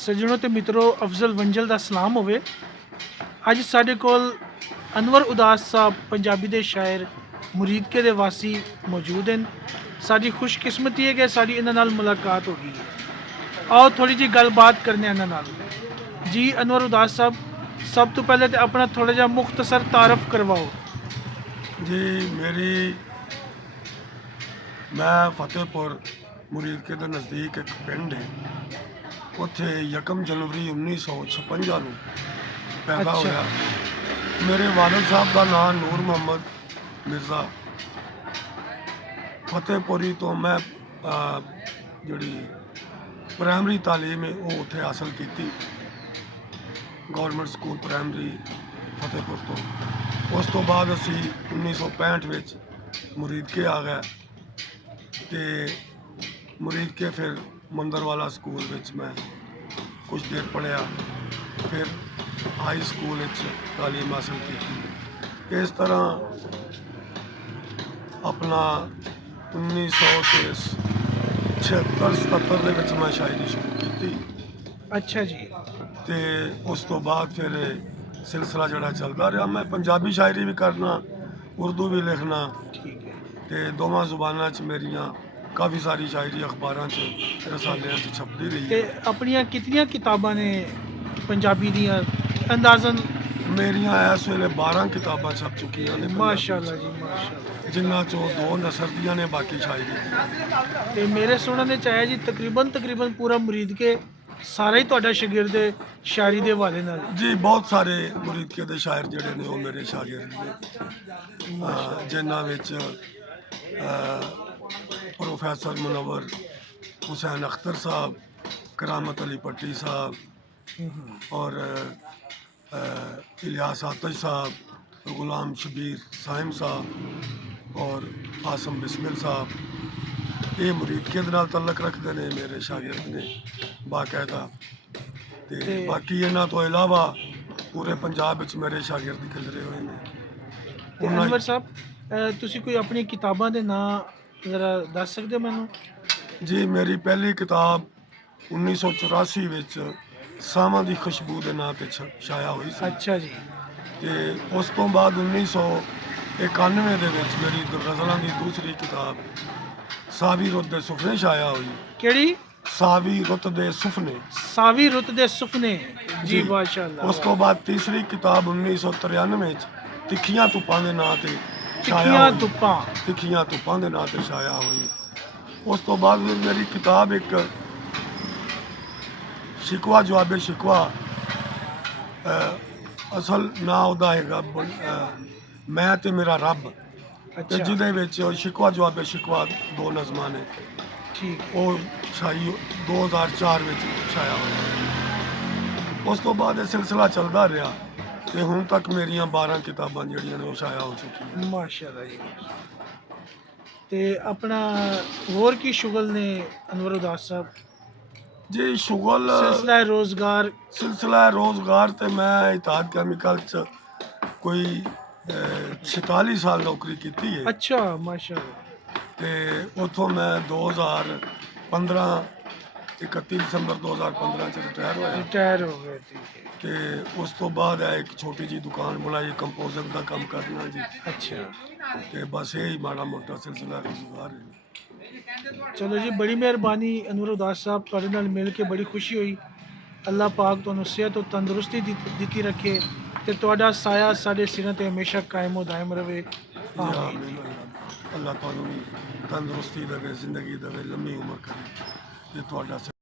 ਸੱਜਣੋ ਤੇ ਮਿੱਤਰੋ ਅਫਜ਼ਲ ਵੰਜਲ ਦਾ ਸਲਾਮ ਹੋਵੇ। ਅੱਜ ਸਾਡੇ ਕੋਲ ਅਨਵਰ ਉਦਾਸ ਸਾਹਿਬ ਪੰਜਾਬੀ ਦੇ ਸ਼ਾਇਰ ਮੁਰੀਦਕੇ ਦੇ ਵਾਸੀ ਮੌਜੂਦ ਹਨ। ਸਾਡੀ ਖੁਸ਼ਕਿਸਮਤੀ ਹੈ ਕਿ ਸਾਡੀ ਇਹਨਾਂ ਨਾਲ ਮੁਲਾਕਾਤ ਹੋ ਗਈ ਹੈ। ਆਓ ਥੋੜੀ ਜੀ ਗੱਲਬਾਤ ਕਰਨੇ ਇਹਨਾਂ ਨਾਲ। ਜੀ ਅਨਵਰ ਉਦਾਸ ਸਾਹਿਬ, ਸਭ ਤੋਂ ਪਹਿਲੇ ਤੇ ਆਪਣਾ ਥੋੜਾ ਜਿਹਾ ਮੁਖਤਸਰ ਤਾਰਫ ਕਰਵਾਓ। जी मैं फतेहपुर मुरीदके के नज़दीक एक पिंड है, उत्थे 1 जनवरी 1956 ਨੂੰ पैदा अच्छा। होया। मेरे वालिद साहब का नाम नूर मोहम्मद मिर्ज़ा। फतेहपुरी तो मैं जी प्राइमरी तालीम है वो उत्थे हासिल की, गौरमेंट स्कूल प्राइमरी फतेहपुर तो। उस तो बाद असी 1965 ਵਿੱਚ मुरीदके आ गए ਤੇ मुरीदके फिर मंदरवाला स्कूल ਵਿੱਚ मैं कुछ देर पढ़िया, फिर हाई स्कूल तालीम हासिल की। इस तरह अपना 1976-77 ਦੇ ਵਿੱਚ मैं शायरी शुरू की। अच्छा जी। ਤੇ ਉਸ ਤੋਂ ਬਾਅਦ ਫਿਰ सिलसिला जड़ा चलता रहा। मैं पंजाबी शायरी भी करना, उर्दू भी लिखना, ठीक है। तो दोवां जुबानां च मेरियां काफ़ी सारी शायरी अखबारां च रसालियां च छपदी रही ਤੇ है। ਆਪਣੀਆਂ ਕਿਤਨੀਆਂ ਕਿਤਾਬਾਂ ਨੇ ਪੰਜਾਬੀ ਦੀਆਂ ਅੰਦਾਜ਼ਨ? मेरियां इस वेले 12 किताबां छप चुकियां ने माशाअल्लाह जी, माशाअल्लाह। जिन्हां चों 2 नसर दियां ने, बाकी शायरी दी। ਤੇ ਮੇਰੇ ਸੁਣਨ ਵਿੱਚ ਆਇਆ ਜੀ ਤਕਰੀਬਨ ਪੂਰਾ ਮੁਰੀਦਕੇ ਸਾਰਾ ਹੀ ਤੁਹਾਡਾ ਸ਼ਾਗਿਰਦ ਹੈ ਸ਼ਾਇਰੀ ਦੇ ਹਵਾਲੇ ਨਾਲ। जी बहुत सारे मुरीदके दे शायर जिहड़े ने वो मेरे शागिर्द ने, जिन्हां विच प्रोफैसर मुनव्वर हुसैन अख्तर साहब, करामत अली पट्टी साहब और इलियास आतिश साहब, गुलाम शबीर साहिम साहब और आसम बिस्मिल साहब, ये मुरीदके दे नाल तल्लक रखते हैं, मेरे शागिर्द ने बाकायदा। ते बाकी इन्हां तो इलावा पूरे पंजाब विच मेरे शागिर्द खिलरे हुए हैं। ਤੇ ਅਨਵਰ ਸਾਹਿਬ, ਤੁਸੀਂ ਕੋਈ ਆਪਣੀ ਕਿਤਾਬਾਂ ਦੇ ਨਾਂ ਜ਼ਰਾ ਦੱਸ ਸਕਦੇ ਹੋ ਮੈਨੂੰ? जी मेरी पहली किताब 1984 ਵਿੱਚ ਸਾਵਾਂ ਦੀ ਖੁਸ਼ਬੂ ਦੇ ਨਾਂ ਤੇ ਛਾਇਆ ਹੋਈ ਸੀ। ਅੱਛਾ ਜੀ। ਤੇ ਉਸ ਤੋਂ ਬਾਅਦ 1991 ਦੇ ਵਿੱਚ ਮੇਰੀ ਗਜ਼ਲਾਂ ਦੀ ਦੂਸਰੀ ਕਿਤਾਬ ਸਾਵੀ ਰੁੱਤ ਦੇ ਸੁਪਨੇ ਛਾਇਆ ਹੋਈ। ਕਿਹੜੀ? ਸਾਵੀ ਰੁੱਤ ਦੇ ਸੁਪਨੇ। ਸਾਵੀ ਰੁੱਤ ਦੇ ਸੁਪਨੇ ਜੀ, ਮਾਸ਼ਾਅੱਲਾ। ਉਸ ਤੋਂ ਬਾਅਦ ਤੀਸਰੀ ਕਿਤਾਬ 1993 ਵਿੱਚ ਤਿੱਖੀਆਂ ਧੁੱਪਾਂ ਦੇ ਨਾਂ ਤੇ ਛਾਇਆ ਤਿੱਖੀਆਂ ਹੋਈ। ਧੁੱਪਾਂ। ਤਿੱਖੀਆਂ ਧੁੱਪਾਂ ਦੇ ਨਾਂ ਤੇ ਛਾਇਆ ਹੋਈ। ਉਸ ਤੋਂ ਬਾਅਦ ਮੇਰੀ ਕਿਤਾਬ ਇੱਕ ਸ਼ਿਕਵਾ ਜਵਾਬੇ ਸ਼ਿਕਵਾ, ਅਸਲ ਨਾਂ ਉਹਦਾ ਹੈਗਾ ਮੈਂ ਤੇ ਮੇਰਾ ਰੱਬ, ਤੇ ਅੱਛਾ, ਜਿਹਦੇ ਵਿੱਚ ਸ਼ਿਕਵਾ ਜਵਾਬੇ ਸ਼ਿਕਵਾ 2 ਨਜ਼ਮਾਂ ਨੇ। ਠੀਕ। ਉਹ ਛਾਈ 2004 ਵਿੱਚ ਛਾਇਆ ਹੋਇਆ। ਉਸ ਤੋਂ ਬਾਅਦ ਇਹ ਸਿਲਸਿਲਾ ਚੱਲਦਾ ਰਿਹਾ ਤੇ ਹੁਣ ਤੱਕ ਮੇਰੀਆਂ 12 ਕਿਤਾਬਾਂ ਜਿਹੜੀਆਂ ਨੇ ਉਹ ਛਾਇਆ ਹੋ ਚੁੱਕੀਆਂ। ਮਾਸ਼ਾਅੱਲਾ ਜੀ। ਤੇ ਆਪਣਾ ਹੋਰ ਕੀ ਸ਼ੁਗਲ ਨੇ ਅਨਵਰ ਉਦਾਸ ਸਾਹਿਬ? ਜੀ ਸ਼ੁਗਲ ਸਿਲਸਿਲਾ ਰੋਜ਼ਗਾਰ ਤੇ ਮੈਂ ਇਤਿਹਾਦ ਕੈਮੀਕਲ ਚ ਕੋਈ 46 ਸਾਲ ਨੌਕਰੀ ਕੀਤੀ ਹੈ। ਅੱਛਾ, ਮਾਸ਼ਾਅੱਲਾ। ਤੇ ਉੱਥੋਂ ਮੈਂ 2015 31 ਦਸੰਬਰ 2015 ਚ ਰਿਟਾਇਰ ਹੋਇਆ। ਰਿਟਾਇਰ ਹੋ ਗਏ, ਠੀਕ ਹੈ। ਤੇ ਉਸ ਤੋਂ ਬਾਅਦ ਇੱਕ ਛੋਟੀ ਜੀ ਦੁਕਾਨ ਬਣਾਈ, ਕੰਪੋਜ਼ਰ ਦਾ ਕੰਮ ਕਰਨਾ ਜੀ। ਅੱਛਾ, ਤੇ ਬਸ ਇਹ ਹੀ ਮਾੜਾ ਮੋਟਾ ਸਿਲਸਿਲਾ ਰੋਜ਼ਗਾਰ ਹੈ। ਚਲੋ ਜੀ, ਬੜੀ ਮਿਹਰਬਾਨੀ ਅਨਵਰ ਉਦਾਸ ਸਾਹਿਬ, ਤੁਹਾਡੇ ਨਾਲ ਮਿਲ ਕੇ ਬੜੀ ਖੁਸ਼ੀ ਹੋਈ। ਅੱਲਾਹ ਪਾਕ ਤੁਹਾਨੂੰ ਸਿਹਤ ਤੇ ਤੰਦਰੁਸਤੀ ਦਿੱਤੀ ਰੱਖੇ ਤੇ ਤੁਹਾਡਾ ਸਾਇਆ ਸਾਡੇ ਸਿਰਾਂ ਤੇ ਹਮੇਸ਼ਾ ਕਾਇਮ ਦਾਇਮ ਰਵੇ। ਆਮੀਨ। ਅੱਲਾਹ ਤੁਹਾਨੂੰ ਵੀ ਤੰਦਰੁਸਤੀ ਦੇਵੇ, ਜ਼ਿੰਦਗੀ ਦੇਵੇ, ਲੰਮੀ ਉਮਰ ਕਰੇ ਤੇ ਤੁਹਾਡਾ